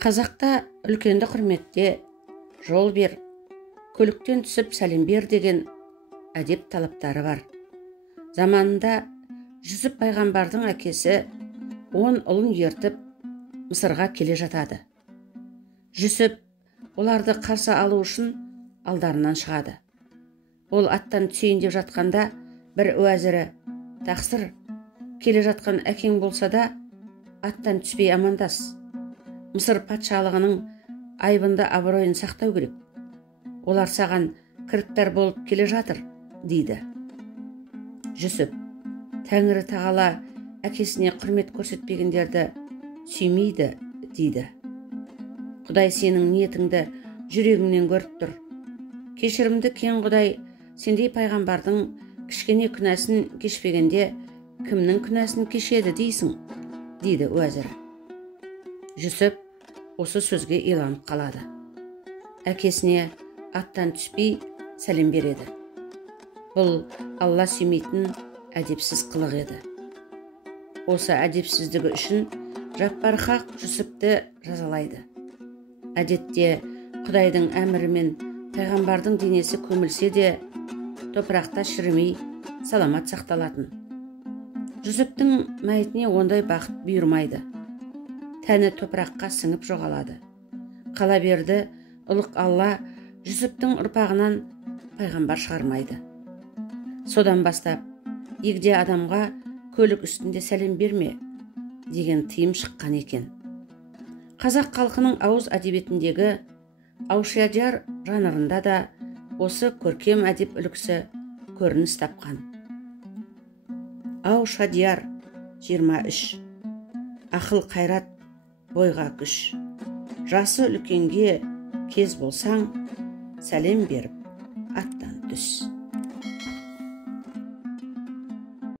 Қазақта үлкенді құрметте, жол бер, көліктен түсіп сәлем бер деген әдеп талаптары бар. Заманында Жүсіп пайғамбардың әкесі 10 ұлын ертіп Мысырға келе жатады. Жүсіп оларды қарсы алу үшін алдарынан шығады. Ол аттан түсейін деп жатқанда бір уәзірі: «Тақсыр, келе жатқан әкең болса да, аттан түспей амандас. Мысыр патшалығының айбынды абыройын сақтау керек. Олар саған кіріптар болып келе жатыр», дейді. Жүсіп: «Тәңірі тағала әкесіне құрмет көрсетпегендерді сүймейді», дейді. «Құдай сенің ниетіңді жүрегіңнен көріп тұр. Кешірімді кең Құдай сендей пайғамбардың кішкене күнәсін кешпегенде кімнің күнәсін кешеді дейсің», дейді уәзірі. Жүсіп осы сөзге иланып қалады. Әкесіне аттан түспей сәлем береді. Бұл Алла сүймейтін әдепсіз қылық еді. Осы әдепсіздігі үшін Жаппар хақ Жүсіпті жазалайды. Әдетте Құдайдың әмірімен пайғамбардың денесі көмілсе де, топырақта шірімей саламат сақталатын. Жүсіптің мәйітіне ондай бақыт бұйырмайды. Тәні топыраққа сіңіп жоғалады. Қала берді, ұлық Алла Жүсіптің ұрпағынан пайғамбар шығармайды. Содан бастап егде адамға көлік үстінде сәлем берме деген тыйым шыққан екен. Қазақ халқының ауыз әдебиетіндегі аушадияр жанрында да осы көркем әдеп үлгісі көрініс тапқан. Аушадияр 23. Ақыл қайрат бойға күш. Жасы үлкенге кез болсаң, сәлем беріп аттан түс.